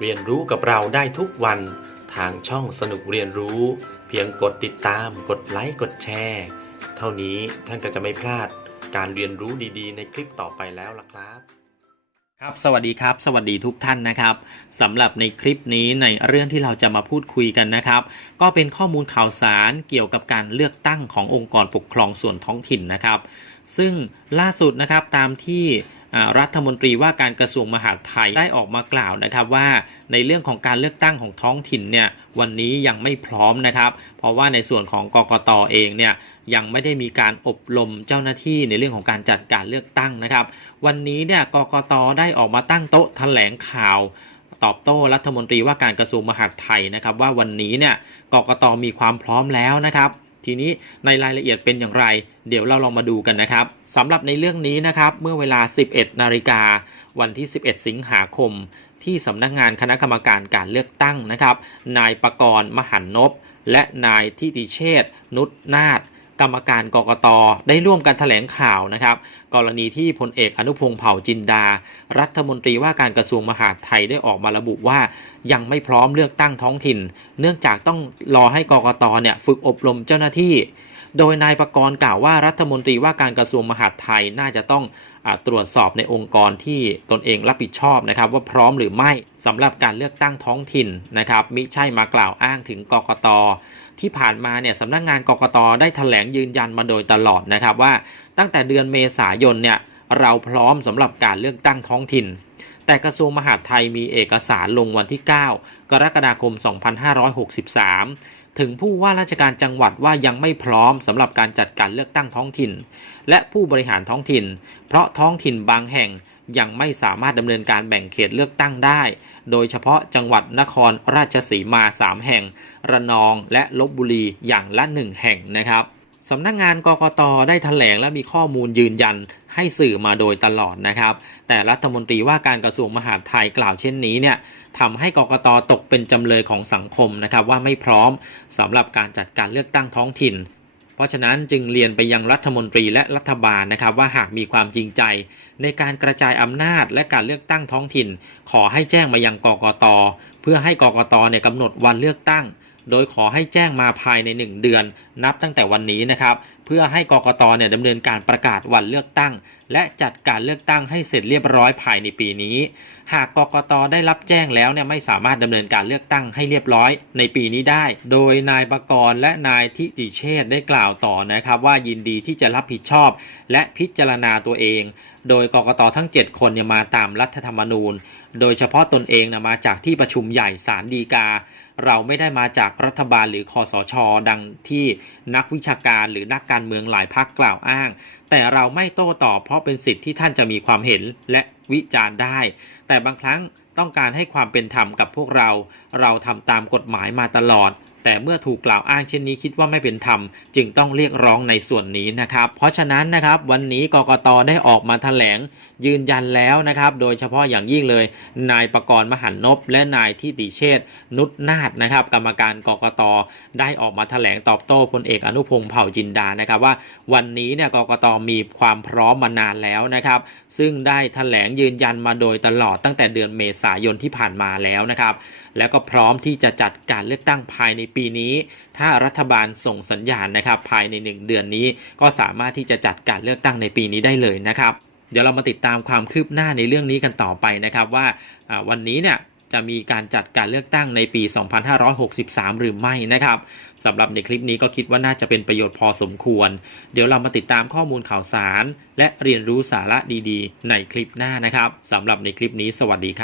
เรียนรู้กับเราได้ทุกวันทางช่องสนุกเรียนรู้ เพียงกดติดตาม กดไลค์กดแชร์เท่านี้ท่านก็จะไม่พลาดการเรียนรู้ดีๆ ในคลิปต่อไปแล้วล่ะครับครับสวัสดีครับ สวัสดีทุกท่านนะครับสำหรับในคลิปนี้ในเรื่องที่เราจะมาพูดคุยกันนะครับ ก็เป็นข้อมูลข่าวสารเกี่ยวกับการเลือกตั้งขององค์กรปกครองส่วนท้องถิ่นนะครับ ซึ่งล่าสุดนะครับตามที่ รัฐมนตรีว่าการกระทรวงมหาดไทยได้ออกมากล่าวนะครับว่าในเรื่องของการเลือกตั้งของท้องถิ่นเนี่ยวันนี้ยังไม่พร้อมนะครับ เพราะว่าในส่วนของกกตเองเนี่ยยังไม่ได้มีการอบรมเจ้าหน้าที่ในเรื่องของการจัดการเลือกตั้งนะครับ วันนี้เนี่ยกกตได้ออกมาตั้งโต๊ะแถลงข่าวตอบโต้รัฐมนตรีว่าการกระทรวงมหาดไทยนะครับว่าวันนี้เนี่ยกกตมีความพร้อมแล้วนะครับ ทีนี้ในรายละเอียดเป็นอย่างไร เดี๋ยวเราลองมาดูกันนะครับสำหรับในเรื่องนี้นะครับ เมื่อเวลา 11 นาฬิกา วันที่ 11 สิงหาคม ที่สำนักงานคณะกรรมการการเลือกตั้งนะครับ นายประกรณ์มหันนบและนายทิติเชษนุชนาฏ กรรมการกกตได้ร่วมกันแถลงข่าวนะครับ กรณีที่พลเอกอนุพงศ์เผ่าจินดา รัฐมนตรีว่าการกระทรวงมหาดไทยได้ออกมาระบุว่า ยังไม่พร้อมเลือกตั้งท้องถิ่น เนื่องจากต้องรอให้กกตเนี่ยฝึกอบรมเจ้าหน้าที่ โดยนายประกรณ์กล่าวว่ารัฐมนตรีว่าการกระทรวงมหาดไทยน่าจะต้องตรวจสอบในองค์กรที่ตนเองรับผิดชอบนะครับ ว่าพร้อมหรือไม่สำหรับการเลือกตั้งท้องถิ่นนะครับมิใช่มากล่าวอ้างถึงกกต ที่ผ่านมาเนี่ยสำนักงานกกตได้แถลงยืนยันมาโดยตลอดนะครับว่า ตั้งแต่เดือนเมษายนเนี่ยเราพร้อมสำหรับการเลือกตั้งท้องถิ่น แต่กระทรวงมหาดไทยมีเอกสารลงวันที่ 9 กรกฎาคม 2563 ถึงผู้ว่าราชการจังหวัดว่ายังไม่พร้อมสำหรับการจัดการเลือกตั้งท้องถิ่น และผู้บริหารท้องถิ่น เพราะท้องถิ่นบางแห่งยังไม่สามารถดำเนินการแบ่งเขตเลือกตั้งได้ โดยเฉพาะจังหวัดนครราชสีมา 3 แห่ง ระนองและลบบุรีอย่างละ 1 แห่งนะครับสำนักงานกกตได้แถลงและมีข้อมูลยืนยันให้สื่อมาโดยตลอดนะครับ แต่รัฐมนตรีว่าการกระทรวงมหาดไทยกล่าวเช่นนี้เนี่ยทำให้กกตตกเป็นจำเลยของสังคมนะครับว่าไม่พร้อมสำหรับการจัดการเลือกตั้งท้องถิ่น เพราะฉะนั้นจึงเรียนไปยังรัฐมนตรีและรัฐบาลนะครับว่าหากมีความจริงใจ ในการกระจายอำนาจและการเลือกตั้งท้องถิ่น ขอให้แจ้งมายังกกต เพื่อให้กกตเนี่ยกำหนดวันเลือกตั้ง โดยขอให้แจ้งมาภายใน 1 เดือน นับตั้งแต่วันนี้นะครับ เพื่อให้กกตเนี่ยดำเนินการประกาศวันเลือกตั้ง และจัดการเลือกตั้งให้เสร็จเรียบร้อยภายในปีนี้ หากกกตได้รับแจ้งแล้วเนี่ยไม่สามารถดำเนินการเลือกตั้งให้เรียบร้อย ในปีนี้ได้ โดยนายประกรณ์และนายทิติเชษได้กล่าวต่อนะครับ ว่ายินดีที่จะรับผิดชอบ และพิจารณาตัวเอง โดยกกตทั้ง 7 คนเนี่ยมาตามรัฐธรรมนูญ โดยเฉพาะตนเองนะมาจากที่ประชุมใหญ่ศาลฎีกา เราไม่ได้มาจากรัฐบาลหรือคอสชดังที่นักวิชาการหรือนักการเมืองหลายพักกล่าวอ้าง แต่เราไม่โต้ตอบเพราะเป็นสิทธิ์ที่ท่านจะมีความเห็นและวิจารณ์ได้ แต่บางครั้งต้องการให้ความเป็นธรรมกับพวกเรา เราทำตามกฎหมายมาตลอด แต่เมื่อถูกกล่าวอ้างเช่นนี้คิดว่าไม่เป็นธรรม จึงต้องเรียกร้องในส่วนนี้นะครับ เพราะฉะนั้นนะครับวันนี้กกตได้ออกมาแถลงยืนยันแล้วนะครับ โดยเฉพาะอย่างยิ่งเลย นายประกรณ์มหันนบและนายทิติเชษนุชนาฏนะครับ กรรมการกกตได้ออกมาแถลงตอบโต้พลเอกอนุพงศ์เผ่าจินดานะครับว่า วันนี้เนี่ยกกตมีความพร้อมมานานแล้วนะครับ ซึ่งได้แถลงยืนยันมาโดยตลอดตั้งแต่เดือนเมษายนที่ผ่านมาแล้วนะครับ แล้วก็พร้อมที่จะจัดการเลือกตั้งภายในปีนี้ ถ้ารัฐบาลส่งสัญญาณนะครับ ภายใน 1 เดือนนี้ก็สามารถที่จะจัดการเลือกตั้งในปีนี้ได้เลยนะครับ เดี๋ยวเรามาติดตามความคืบหน้าในเรื่องนี้กันต่อไปนะครับว่าอ่าวันนี้เนี่ยจะมีการจัดการเลือกตั้งในปี 2563 หรือไม่นะครับสำหรับในคลิปนี้ก็คิดว่าน่าจะเป็นประโยชน์พอสมควร เดี๋ยวเรามาติดตามข้อมูลข่าวสาร และเรียนรู้สาระดีๆ ในคลิปหน้านะครับสำหรับในคลิปนี้สวัสดีครับ